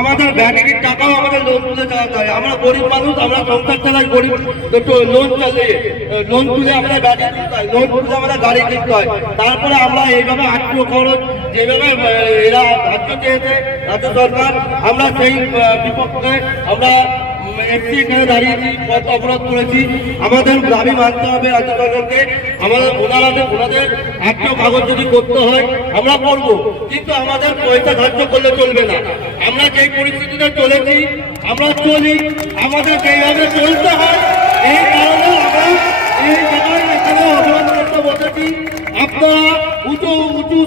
আমাদের ব্যাংকের টাকাও আমাদের লোন তুলে চালাতে হয়। আমরা গরিব মানুষ, আমরা সংসার চালাই, গরিব লোন তুলে আমরা ব্যাংকে দিতে হয়, লোন তুলে আমরা গাড়ি কিনতে হয়। তারপরে আমরা এইভাবে আত্মীয় খরচ যেভাবে এরা রাজ্য চেয়েছে রাজ্য সরকার, আমরা সেই বিপক্ষে আমরা এসছি, এখানে দাঁড়িয়েছি, পথ অবরোধ করেছি। আমাদের দাবি মানতে হবে রাজ্য সরকারকে। আমাদের ওনাদের একটা কাগজ যদি করতে হয় আমরা করব, কিন্তু আমাদের পয়সা ধার্য করলে চলবে না। আমরা যেই পরিস্থিতিতে চলেছি আমরা চলি, আমাদের যেইভাবে চলতে হয়, এই কারণে আমরা এই জায়গায় এখানে অবরোধ করতে বসেছি। আপনারা উঁচু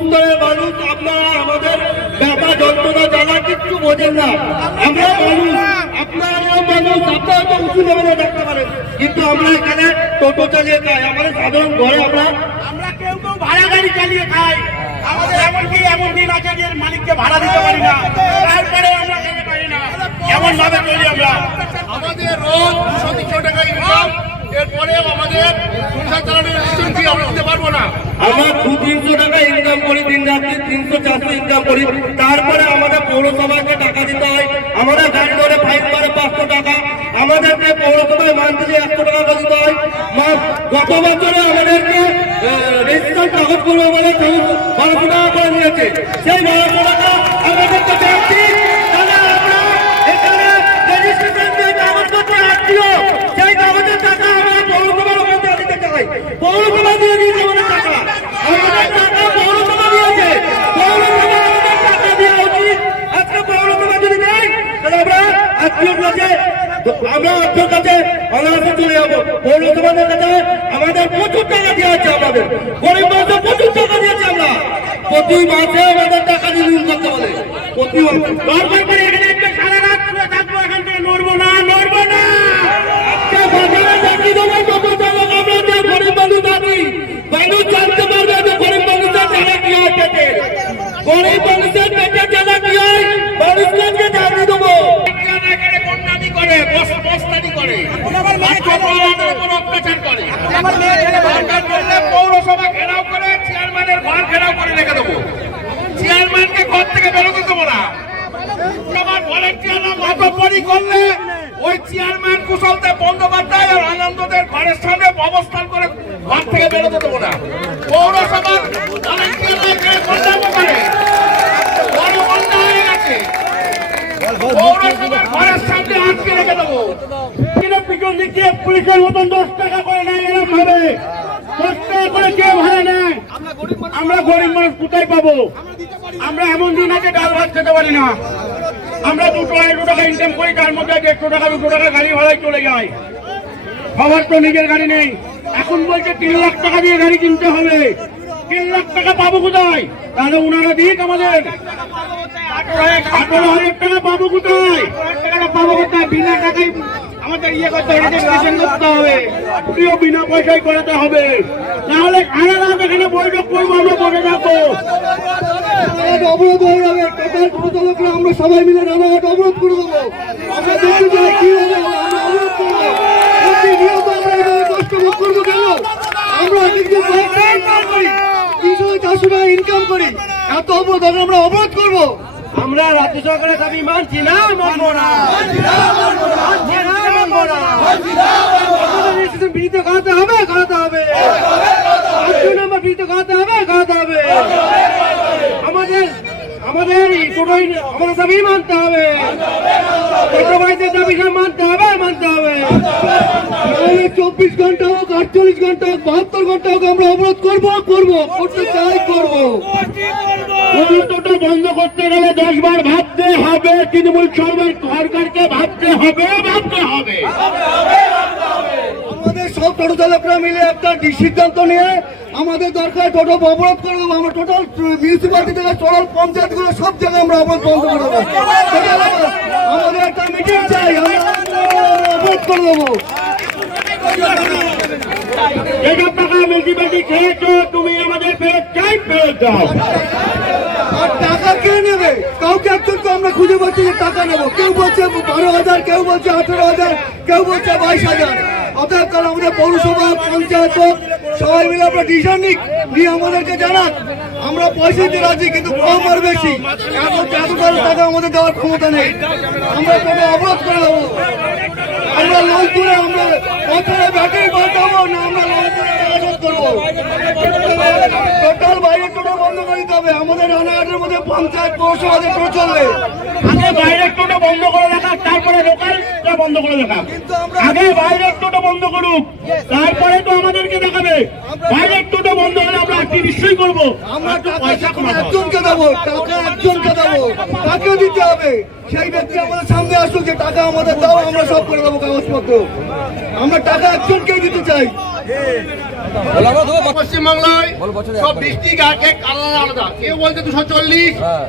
স্তরের মানুষ, আপনারা আমাদের ব্যথা যন্ত্রণা জ্বালা কিচ্ছু বোঝেন না। আমরা মানুষ, আপনারাও মানুষ, আপনারা তো উঁচু লেভেলে দেখতে পারেন, কিন্তু আমরা এখানে টোটো চালিয়ে খাই। আমাদের সাধারণ ঘরে আমরা কেউ ভাড়া গাড়ি চালিয়ে খাই। আমাদের এমন দিন আছে যে মালিককে ভাড়া দিতে পারি না, তারপরে আমরা খেতে পারি না, এমন ভাবে চলি আমরা। আমাদের রোজ 200-300 টাকা ইনকাম, এরপরেও আমাদের সংসার চালানোর ফি আমরা দিতে পারবো না। আমরা 200-300 টাকা ইনকাম করি, দিন রাত্রি 300-400 ইনকাম করি, তারপরে আমাদের পৌরসভাকে টাকা দিতে হয়। আমাদের গাড়ি ধরে ফাইন মারে 500 টাকা, আমাদেরকে পৌরসভায় মান্থলি 100 টাকা করে দিতে হয়। গত বছরে আমাদেরকে রেজিস্ট্রেশন কাগজ করবো বলে 1200 টাকা করে নিয়েছে। সেই 1200 টাকা আমাদেরকে চাচ্ছি, তাহলে আমরা এখানে রেজিস্ট্রেশন দিয়ে কাগজ করতে আত্মীয়, সেই কাগজের টাকা আমরা পৌরসভার ওখানে দিতে চাই। পৌরসভা দিয়ে দিয়েছে আমাদের টাকা, আমাদের টাকা পৌরসভা দিয়েছে। পৌরসভা আমাদের টাকা দেওয়া উচিত। আজকে পৌরসভা যদি নেই তাহলে আমরা আত্মীয়র কাছে অনায়াসে চলে যাবো। পৌরসভাদের কাছে আমাদের প্রচুর টাকা দেওয়া হচ্ছে, আমাদের গরিব মানুষের প্রচুর টাকা দিয়েছে। আমরা প্রতি মাসে আমাদের টাকা রিনিউ করতে বলে, প্রতি মাসে দরকার করে এখানে একটা সারা রাত শুয়ে থাকবো, এখান থেকে নড়বো না। আজকে বাজারে চাকরি দেবো টোটো চালক, আমরা যে গরিব মানুষ আছি, মানুষ জানতে পারবে যে গরিব মানুষের টাকা কি হয় পেটে, গরিব মানুষের পেটে টাকা কি হয়, মানুষকে চাকরি দেবো। পৌরসভা ঘেরাও করে চেয়ারম্যানের ঘর ঘেরাও করে রেখে দেবো, চেয়ারম্যানকে ঘর থেকে বেরোতে দেবো না। আমার ভলেন্টিয়াররা মাতব্বরি করলে ওই চেয়ারম্যান কুশলদেব বন্দ্যোপাধ্যায় আর আনন্দদের ঘরের সামনে অবস্থান করে ঘর থেকে বেরোতে দেবো না। পৌরসভার ভলেন্টিয়াররা এখানে কন্যাম করে বড় বন্ধ হয়ে গেছে, পৌরসভার ঘরের সামনে আটকে রেখে দেবো। পিছন দিক দিয়ে পুলিশের মতন 10 টাকা করে নেয়, এরকম ভাবে 10 টাকা করে কে ভাড়া নেয়? আমরা গরিব মানুষ কোথায় পাবো? আমরা এমন দিন আছে ডাল ভাত খেতে পারি না। আমরা 2-2.5 টাকা ইনকাম করি, তার মধ্যে 150 টাকা 200 টাকা গাড়ি ভাড়ায় চলে যায়। সবার তো নিজের গাড়ি নেই। এখন বলছে 3 লাখ টাকা দিয়ে গাড়ি কিনতে হবে। 3 লাখ টাকা পাবো কোথায়? তাহলে ওনারা দিক আমাদের 18,000 টাকা পাবো কোথায়? টাকা পাবো কোথায়? বিনা টাকায় আমাদের করতে হবে, রেজিস্ট্রেশন করতে হবে, বিনা পয়সায় করাতে হবে। নাহলে আলাদা এখানে বৈঠক করবো, আমরা বসে থাকবো। অবরোধ হয়ে যাবে, টোটাল পৌরসভাকে আমরা সবাই মিলে রানাঘাট অবরোধ করে দেবো। আমরা দেখতে চাই কি হবে, আমরা অবরোধ করবো। প্রতিনিয়ত আমরা এভাবে কষ্ট ভোগ করবো কেন? আমরা কিন্তু 300-400 টাকা ইনকাম করি, এত অবরোধ আমরা অবরোধ করবো। আমরা রাজ্য সরকারের দাবি মানছি না, মানবো না। বিড়িতে খাওয়াতে হবে, খাওয়াতে হবে। 8 নম্বর বিড়িতে খাওয়াতে হবে, খাওয়াতে হবে। আমাদের দাবি মানতে হবে, ছোট ভাইদের দাবি মানতে হবে, মানতে হবে। 24 ঘন্টা হোক, 48 ঘন্টা হোক, 72 ঘন্টা হোক, আমরা অবরোধ করবো, করতে চাই, করবো। অবরোধটা বন্ধ করতে গেলে 10 বার ভাবতে হবে, তৃণমূল সরকারকে ভাবতে হবে। আমাদের সব টোটো চালকরা মিলে একটা সিদ্ধান্ত নিয়ে আমাদের দরকার টোটো অবরোধ করে দেবো। আমরা টোটাল মিউনিসিপালিটি থেকে টোটাল পঞ্চায়েতগুলো সব জায়গায় আমরা অবরোধ বন্ধ করে দেবো। আমাদের একটা মিটিং চাই, আমরা অবরোধ করে দেবো। যেসব টাকা মিউনিসিপালিটি খেয়েছো তুমি আমাদের ফেরত চাই, ফেরত দাও। আর টাকা কে নেবে? কাউকে একজনকে আমরা খুঁজে পাচ্ছি যে টাকা নেবো। কেউ বলছে 12,000, কেউ বলছে 18,000, কেউ বলছে 22,000। অতএব কারণ আমাদের পৌরসভা, পঞ্চায়েত সবাই মিলে আমরা ডিসিশন নিয়ে আমাদেরকে জানান। আমরা পয়সা দিতে রাজি, কিন্তু কম আর বেশি এত টাকা আমাদের দেওয়ার ক্ষমতা নেই। আমরা কোনো অবরোধ করে দেবো, আমরা লোন তুলে আমরা বছরে ব্যাটারি পাল্টাবো না, আমরা লোন তুলে আসাদ করবো। টোটাল বাইরের টোটো বন্ধ করে দিতে হবে। আমাদের রানাঘাটের মধ্যে পঞ্চায়েত পৌরসভাতে টোটো চলবে। আগে বাইরের টোটো বন্ধ করে দেখা, তারপরে লোকাল বন্ধ করে দেখা। আগে বাইরের টোটো বন্ধ করুক, তারপরে তো আমাদেরকে দেখাবে। বাইরের টোটো বন্ধ হলে আমরা একটি নিশ্চয়ই করবো। আমরা টাকা একজনকে দেবো, টাকা একজনকে দেবো, টাকা দিতে হবে। সেই ব্যক্তি আমাদের সামনে আসুক যে টাকা আমাদের দাও, আমরা সব করে দেবো কাগজপত্র। আমরা টাকা একজনকেই দিতে চাই। পশ্চিমবাংলায় সব ডিস্ট্রিক্ট আছে আলাদা আলাদা। কেউ বলছে 240,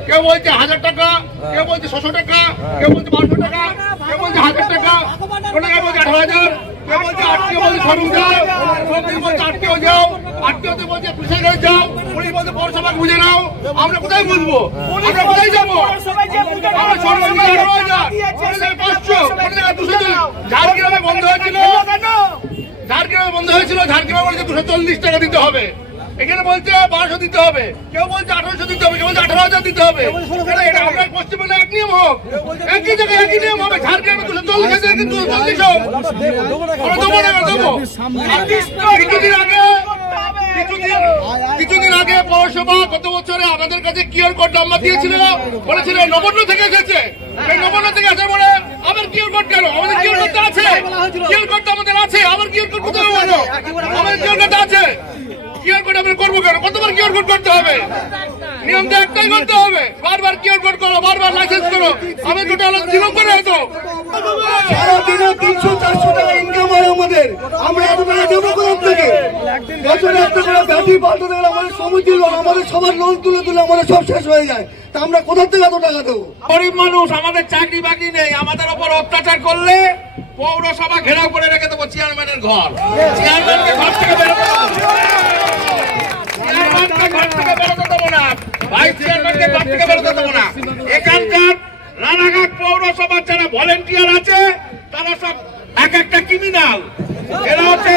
কেউ বলছে 1000 টাকা, কেউ বলছে 600 টাকা, কেউ বলছে 500 টাকা, কেউ বলছে 1000 টাকা, কোনো কেউ বলছে 18,000, কেউ বলছে আটকে বলছে সরু যাও, কেউ বলছে আটকেও যাও, আটকেওতে বলছে পুলিশের কাছে যাও, পুলিশ বলছে পৌরসভাকে বুঝে নাও। আমরা কোথায় বুঝবো? আমরা কোথায় যাবো? আমরা সরকারি 18,000, কোনো জায়গায় 500, কোনো জায়গায় 200। ঝাড়গ্রামে বন্ধ হয়েছিল, ঝাড়গ্রামে বন্ধ হয়েছিল, ঝাড়গ্রামে বলছে 240 টাকা দিতে হবে, এখানে বলছে 1200 দিতে হবে, কেউ বলছে 1800 দিতে হবে, কেউ বলছে 18,000 দিতে হবে। এটা আমরা পশ্চিমবঙ্গে এক নিয়ম হোক, একই জায়গায় একই নিয়ম হবে। ঝাড়গ্রামে 240 কিন্তু 240 হোক, আমরা দেবো না, দেবো। কিছুদিন আগে পৌরসভা গত বছরে আমাদের কাছে কিউআর কোড নাম্বার দিয়েছিল, বলেছিল নবান্ন থেকে এসেছে। এই নবান্ন থেকে আসার পরে আবার কিউআর কোড কেন? আমাদের কিউআর কোডটা আছে, কিউআর কোডটা আমাদের আছে, আবার কিউআর কোড কোথায় কেন? আমাদের কিউআর কোডটা আছে, কিউআর কোড আমরা করবো কেন? কতবার কিউআর কোড করতে হবে? নিয়ম তো একটাই করতে হবে, বারবার কিউআর কোড করো, বারবার লাইসেন্স করো। আমি দুটো আলাদা দিন করে হয়তো সারাদিনে 300-400 টাকা ইনকাম হয় আমাদের। আমরা এত টাকা দেবো কোথা থেকে? বছরে একটা করে ব্যাটারি পাল্টাতে গেলে আমাদের সমিতি লোন, আমাদের সবার লোন তুলে তুলে আমাদের সব শেষ হয়ে যায়। তা আমরা কোথা থেকে এত টাকা দেবো? গরিব মানুষ, আমাদের চাকরি বাকরি নেই, আমাদের উপর অত্যাচার করলে পৌরসভা ঘেরাও করে রেখে দেবো চেয়ারম্যানের ঘর। চেয়ারম্যানকে ঘর থেকে বেরোতে দেবো, চেয়ারম্যানকে ঘর থেকে বেরোতে দেবো না, ভাইস চেয়ারম্যানকে ঘর থেকে বেরোতে দেবো না। এখানকার রানাঘাট পৌরসভার যারা ভলেন্টিয়ার আছে তারা সব এক একটা ক্রিমিনাল। এরা হচ্ছে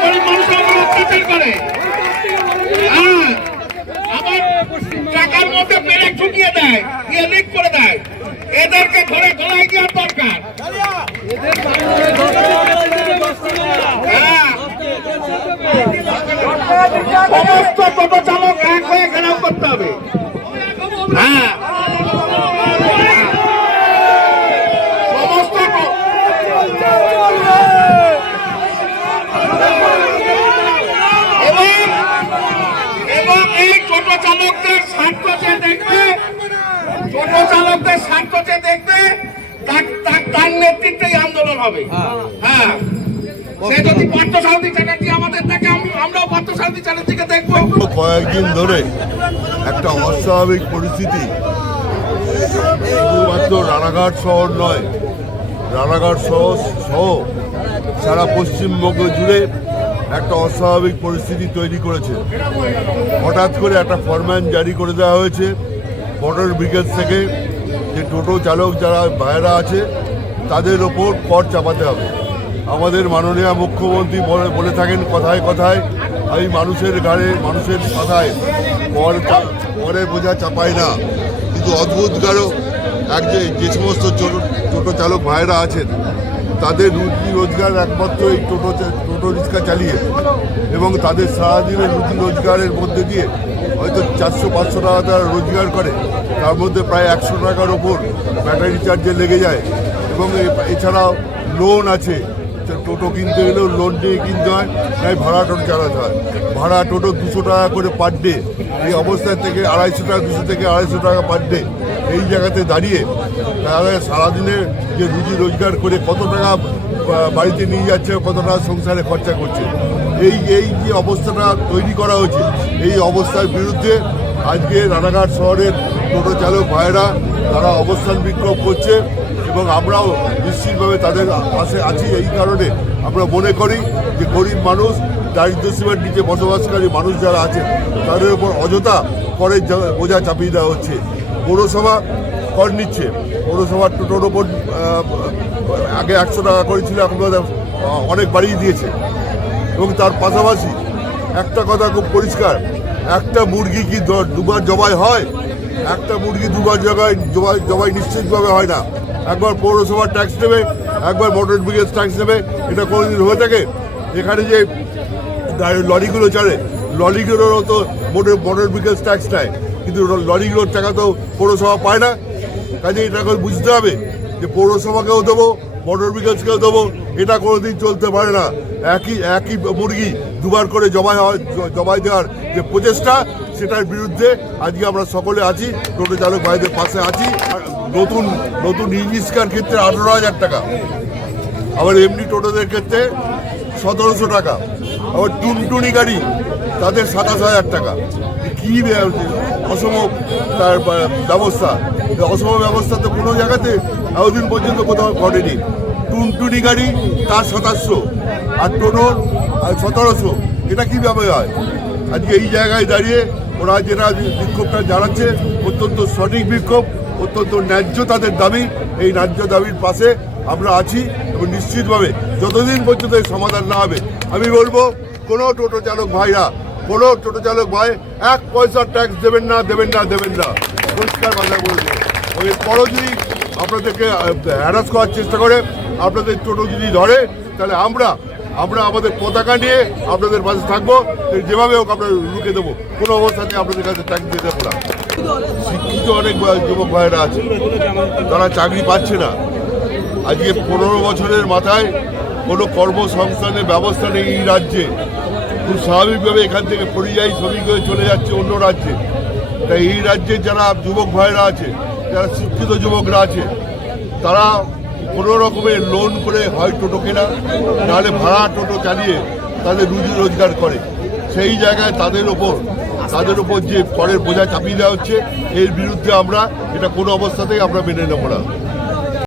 গরিব মানুষের উপর অত্যাচার করে, হ্যাঁ, আবার টাকার মধ্যে পেরেক ঢুকিয়ে দেয়, দিয়ে লিক করে দেয়। এদেরকে ধরে গলায় দেওয়ার দরকার। হ্যাঁ, সমস্ত টোটো চালক এক হয়ে ঘেরাও করতে হবে। হ্যাঁ, সমস্ত এবং এই টোটো চালকদের স্বার্থ যে দেখবে, টোটো চালকদের স্বার্থ যে দেখবে, তার নেতৃত্বেই আন্দোলন হবে। হ্যাঁ, সে যদি পার্থসারথী চ্যাটার্জি আমাদের দেখে, আমরাও পার্থসারথী চ্যাটার্জিকে দেখবো। কয়েকদিন ধরে একটা অস্বাভাবিক পরিস্থিতি শুধুমাত্র রানাঘাট শহর নয়, রানাঘাট সহ সারা পশ্চিমবঙ্গ জুড়ে একটা অস্বাভাবিক পরিস্থিতি তৈরি করেছে। হঠাৎ করে একটা ফরম্যান জারি করে দেওয়া হয়েছে মোটর ব্রিগেড থেকে যে টোটো চালক যারা ভাইয়েরা আছে তাদের ওপর কর চাপাতে হবে। আমাদের মাননীয় মুখ্যমন্ত্রী বলে থাকেন কথায় কথায়, আমি মানুষের ঘাড়ে মানুষের মাথায় করের বোঝা চাপাই না। কিন্তু অদ্ভুত গাঢ় যে সমস্ত টোটো চালক ভাইয়েরা আছেন তাদের রুজি রোজগার একমাত্র এই টোটো রিক্সা চালিয়ে, এবং তাদের সারাদিনের রুজি রোজগারের মধ্যে দিয়ে হয়তো 400-500 টাকা তারা রোজগার করে, তার মধ্যে প্রায় 100 টাকার ওপর ব্যাটারি চার্জে লেগে যায়। এবং এছাড়াও লোন আছে, টোটো কিনতে গেলেও লোন নিয়ে কিনতে হয়, তাই ভাড়া টোটো চালাতে হয়। ভাড়া টোটো 200 টাকা করে পার ডে। এই অবস্থায় থেকে 250 টাকা, 200 থেকে 250 টাকা পার ডে। এই জায়গাতে দাঁড়িয়ে তারা সারাদিনের যে রুজি রোজগার করে কত টাকা বাড়িতে নিয়ে যাচ্ছে, কত টাকা সংসারে খরচা করছে, এই যে অবস্থাটা তৈরি করা হয়েছে, এই অবস্থার বিরুদ্ধে আজকে রানাঘাট শহরের টোটো চালক ভাইয়েরা তারা অবস্থান বিক্ষোভ করছে। এবং আমরাও নিশ্চিতভাবে তাদের পাশে আছি। এই কারণে আমরা মনে করি যে গরিব মানুষ, দারিদ্র্যসীমার নিচে বসবাসকারী মানুষ যারা আছেন তাদের উপর অযথা করের বোঝা চাপিয়ে দেওয়া হচ্ছে। পৌরসভা কর নিচ্ছে, পৌরসভার টোটোর ওপর আগে 100 টাকা করেছিল, এখন অনেক বাড়িয়ে দিয়েছে। এবং তার পাশাপাশি একটা কথা খুব পরিষ্কার, একটা মুরগি কি দুবার জবাই হয়? একটা মুরগি দুবার জবাই নিশ্চিতভাবে হয় না। একবার পৌরসভার ট্যাক্স নেবে, একবার মোটর ভেহিকলস ট্যাক্স নেবে, এটা কোনোদিন হয়ে থাকে? এখানে যে লরিগুলো চলে, লরিগুলোরও তো মোটর ভেহিকলস ট্যাক্স নেয়, কিন্তু লরিগুলোর টাকা তো পৌরসভা পায় না। কাজে এটা বুঝতে হবে যে পৌরসভাকেও দেবো, মোটর ভেহিকলসকেও দেবো, এটা কোনোদিন চলতে পারে না। একই মুরগি দুবার করে জবাই দেওয়ার যে প্রচেষ্টা, সেটার বিরুদ্ধে আজকে আমরা সকলে আছি, টোটো চালক ভাইদের পাশে আছি। নতুন ইঞ্জিস্কার ক্ষেত্রে 18,000 টাকা, আবার এমনি টোটোদের ক্ষেত্রে 1700 টাকা, আবার টুনটুনি গাড়ি তাদের 27,000 টাকা। কি অসম তার ব্যবস্থা, অসম ব্যবস্থা তো কোনো জায়গাতে এতদিন পর্যন্ত কোথাও ঘটেনি। টুনটুনি গাড়ি তার 2700 আর টোটোর 1700, এটা কীভাবে হয়? আজকে এই জায়গায় দাঁড়িয়ে ওরা যেটা বিক্ষোভটা জানাচ্ছে, অত্যন্ত সঠিক বিক্ষোভ, অত্যন্ত ন্যায্য তাদের দাবি। এই ন্যায্য দাবির পাশে আমরা আছি এবং নিশ্চিতভাবে যতদিন পর্যন্ত এই সমাধান না হবে, আমি বলবো কোনো টোটো চালক ভাইরা, কোনো টোটো চালক ভাই 1 পয়সা ট্যাক্স দেবেন না। পরিষ্কার কথা বলবো। এরপরও যদি আপনাদেরকে হ্যারাস করার চেষ্টা করে, আপনাদের টোটো যদি ধরে, তাহলে আমরা আমাদের পতাকা নিয়ে আপনাদের পাশে থাকবো। যেভাবে হোক আমরা রুখে দেবো, কোনো অবস্থাতে আপনাদের কাছে ট্যাক্স দিয়ে দেবো না। শিক্ষিত অনেক যুবক ভাইয়েরা আছে, তারা চাকরি পাচ্ছে না। আজকে 15 বছরের মাথায় কোনো কর্মসংস্থানের ব্যবস্থা নেই এই রাজ্যে। খুব স্বাভাবিকভাবে এখান থেকে পরিযায়ী শ্রমিক হয়ে চলে যাচ্ছে অন্য রাজ্যে। তাই এই রাজ্যে যারা যুবক ভাইয়েরা আছে, যারা শিক্ষিত যুবকরা আছে, তারা কোনো রকমের লোন করে হয় টোটো কেনা, নাহলে ভাড়া টোটো চালিয়ে তাদের রুজি রোজগার করে। সেই জায়গায় তাদের ওপর যে করের বোঝা চাপিয়ে দেওয়া হচ্ছে, এর বিরুদ্ধে এটা কোনো অবস্থাতেই আমরা মেনে নেব না।